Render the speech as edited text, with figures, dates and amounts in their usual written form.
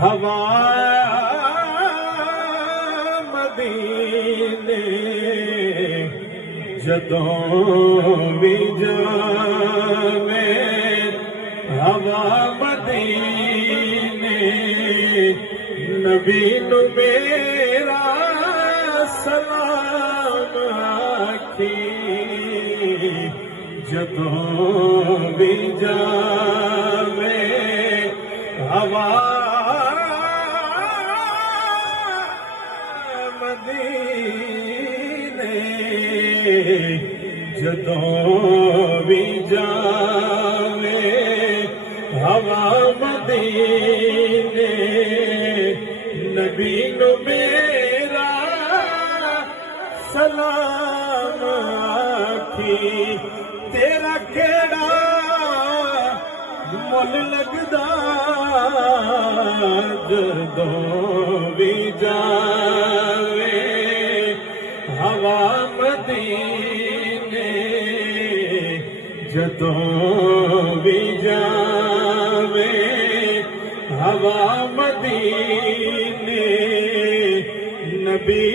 हवा मदीने जदों भी जावे, हवा मदीने नबी नू मेरा सलाम आखी, जदों भी जावे हवा मदीने जदों भी जावे, हवा मदीने नबी नू मेरा सलाम आखी। तेरा केड़ा मुल लगदा जदों भी जावे, हवा मदीने जदों भी जावे, हवा मदीने नबी